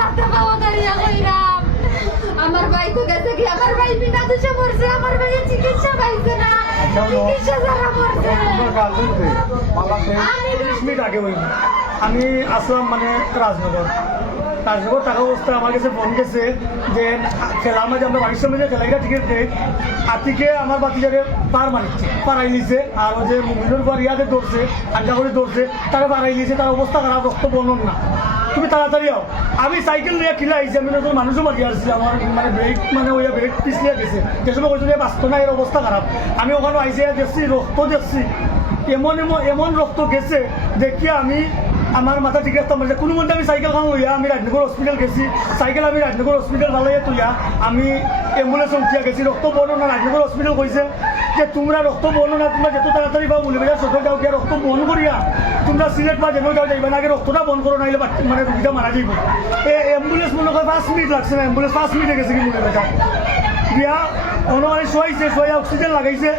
রাতে পাওয়া দাঁড়িয়ে কইরাম আমার ভাই তো গেছে কি আমার ভাই বিনা দোষে মরছে আমার ভাই চিকিৎসা পাইছে না চিকিৎসা যারা মরছে আমি আসলাম মানে রাজনগর টাকা অবস্থায় আমার কাছে ফোন গেছে যে খেলা মাঝে আমরা বাড়ির সামনে যে খেলাইটা ঠিক আছে আতিকে আমার বাতিজারে পার মারিচ্ছে পাড়াই নিছে আর ওই যে মুমিনুর পর ইয়াদের দৌড়ছে আড্ডা করে দৌড়ছে তারা পাড়াই নিয়েছে তার অবস্থা খারাপ রক্ত বর্ণন না তুমি তাড়াতাড়ি আও আমি সাইকেল নিয়ে কিনে আইছি আমি নতুন মানুষও মারিয়ে আসছি আমার মানে ব্রেক মানে ওই ব্রেক পিছলিয়ে গেছে যে সময় বলছিল বাঁচতো না এর অবস্থা খারাপ আমি ওখানে আইসি দেখছি রক্ত দেখছি এমন এমন এমন রক্ত গেছে দেখিয়ে আমি আমার মাথা ঠিক রাখতাম মানে কোনো মধ্যে আমি সাইকেল খান লইয়া আমি রাজনগর হসপিটাল গেছি সাইকেল আমি রাজনগর হসপিটাল ভালাইয়া তুইয়া আমি অ্যাম্বুলেন্সে উঠিয়া গেছি রক্ত বর্ণনা রাজনগর হসপিটাল কইছে যে তোমরা রক্ত বর্ণনা তোমরা যত তাড়াতাড়ি পাও বলে বেজার সদর যাও গিয়া রক্ত বন্ধ করিয়া তোমরা সিলেট বা যেন যাও যাইবা না আগে রক্তটা বন্ধ করো নাইলে মানে রুগীটা মারা যাইব অ্যাম্বুলেন্স মনে হয় 5 মিনিট লাগছে না অ্যাম্বুলেন্স 5 মিনিটে গেছে কি মনে বেজা বিয়া অনুমানে শোয়াইছে শোয়া অক্সিজেন লাগাইছে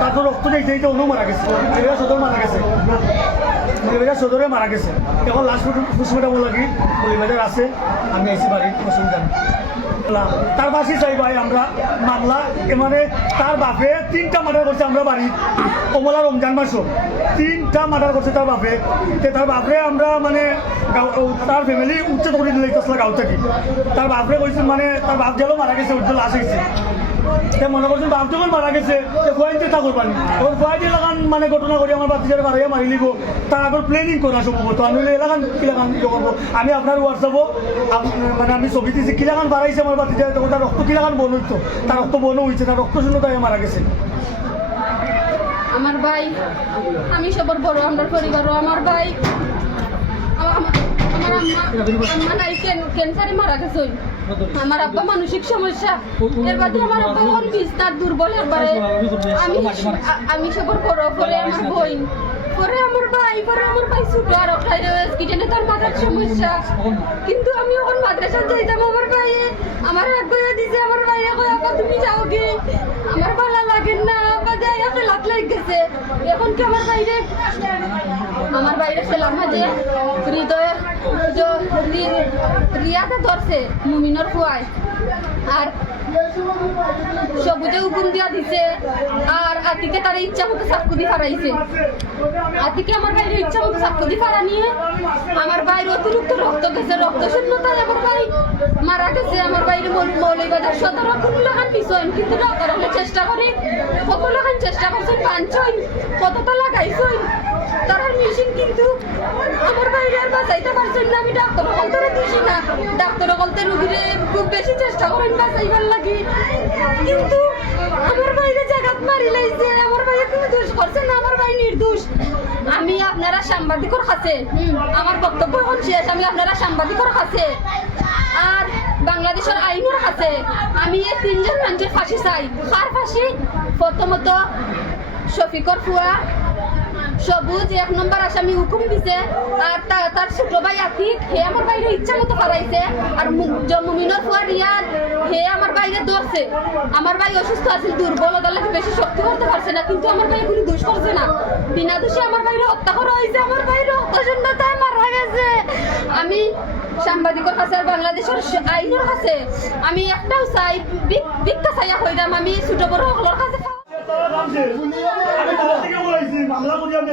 তারপর রক্ত যাইতে যাইতে অনু মারা গেছে সদর মারা গেছে সদরে মারা গেছে এখন লাস্ট পোস্টমর্টম লাগি পরিবারের আছে আমি আইসি বাড়ির অসুবিধা নেই তার বাসি চাই ভাই আমরা মামলা মানে তার বাপে 3টা মার্ডার করছে আমরা বাড়ি কমলা রমজান মাসও 3টা মার্ডার করছে তার বাপে তার বাপরে আমরা মানে তার ফ্যামিলি উচ্ছেদ করে দিলে আসলে গাঁও থাকি তার বাপরে কইছে মানে তার বাপ গেলেও মারা গেছে উজ্জ্বল লাশ হয়েছে মনে করছেন বাপ যখন মারা গেছে গোয়াইতে তা করবানি ওর গোয়াইতে এলাকান মানে ঘটনা করি আমার বাচ্চারা বাড়াইয়া মারি লিব তার আগর প্ল্যানিং করা সম্ভবত আমি এলাকান কিলাকান করবো আমি আপনার হোয়াটসঅ্যাপও মানে আমি ছবি দিয়েছি কিলাকান বাড়াইছে আমার বাচ্চা তখন তার রক্ত কিলাকান বন হইতো তার রক্ত বন হয়েছে তার রক্ত শূন্যতায় মারা গেছে আমার ভাই আমি সবার বড় আমার পরিবারও আমার ভাই আমার আম্মা নাই ক্যান্সারে মারা গেছে আমার আব্বা মানসিক সমস্যা এর বাদে আমার আব্বা এখন বিছনার দুর্বল একবারে আমি সবার বড় পরে আমার বোন পরে আমার ভাই ছোট আর ওখানে কিচেনে তার মাথার সমস্যা কিন্তু আমি এখন মাদ্রাসা যাইতাম আমার ভাই আমার আগ্রহ দিছে আমার ভাই এখন আপা তুমি যাও কি আমার ভালো লাগে না আপা যাই আপনি লাগ লাগ গেছে এখন কি আমার বাইরে ছিলাম যে হৃদয়ের রিয়াতে ধরছে মুমিনর খুয়ায় আর সবুজে হুকুম দিয়া দিছে আর আতিকে তার ইচ্ছা মতো সাক্ষুদি ফারাইছে আতিকে আমার বাইরে ইচ্ছা মতো সাক্ষুদি ফারা নিয়ে আমার বাইরে অতিরিক্ত রক্ত গেছে রক্ত শূন্যতায় আমার ভাই মারা গেছে আমার বাইরে মৌলভীবাজার সদর কোন লাগান পিছন কিন্তু লাগানোর চেষ্টা করি কত লাগান চেষ্টা করছেন পাঁচজন কতটা লাগাইছেন তারা মেশিন কিন্তু আমার বাইরে আর বাঁচাইতে পারছেন না আমি ডাক্তার বলতে দিছি না ডাক্তার বলতে রুগীরে খুব বেশি চেষ্টা করেন বাঁচাইবার লাগি কিন্তু আমার বাইরে জায়গা মারি লাইছে আমার বাইরে তুমি দোষ করছে না আমার ভাই নির্দোষ আমি আপনারা সাংবাদিকর কাছে আমার বক্তব্য এখন শেষ আমি আপনারা সাংবাদিকর কাছে আর বাংলাদেশের আইনের কাছে আমি এই 3জন মানুষের ফাঁসি চাই কার ফাঁসি প্রথমত শফিকর ফুয়া সবুজ 1 নম্বর আসামি হুকুম দিছে আর তার ছোট ভাই আতিক হে আমার বাইরে ইচ্ছা মতো হারাইছে আর মুমিনর ফুয়া রিয়াদ হে আমার বাইরে ধরছে আমার ভাই অসুস্থ আছে দুর্বল ওদের লাগে বেশি শক্তি করতে পারছে না কিন্তু আমার ভাই কোনো দোষ করছে না বিনা দোষে আমার বাইরে হত্যা করা হয়েছে আমার ভাই রক্তশূন্যতায় মারা গেছে আমি সাংবাদিকের কাছে আর বাংলাদেশের আইনের কাছে আমি একটাও চাই ভিক্ষা চাইয়া হইলাম আমি ছোট বড় সকলের কাছে আমি তারা থেকে বলাইছি মামলা করি আমি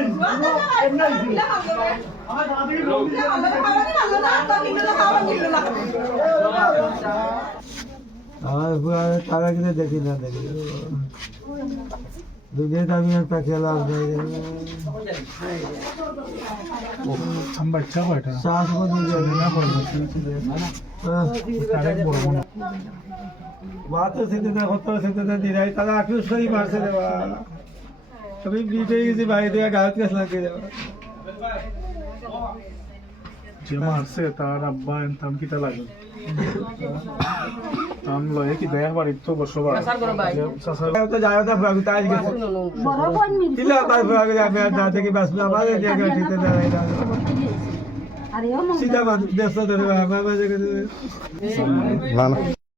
তারা কিন্তু দেখি না দেখি দুধে দামি একটা খেলা বাচ্চা কয়টা শ্বাস বাতো সেতে কত সেতে দিলাই তারা আকিউস করি মারছে দেবা আমি বিট হয়ে গেছি বাইরে থেকে গাছ গাছ লাগিয়ে দেবা যে মারছে তার আব্বা এনতাম কিটা লাগে তাম লয়ে কি দেয়া বাড়ি তো বসবা তো যায় তো ভাগ তাই গেছে বড় কোন নি দিলা তাই ভাগ যায় আমি না থেকে বাস না আমাদের দিয়ে গেছে দাঁড়াই আরে ও সিধা বাদ দেশ ধরে বাবা বাজে না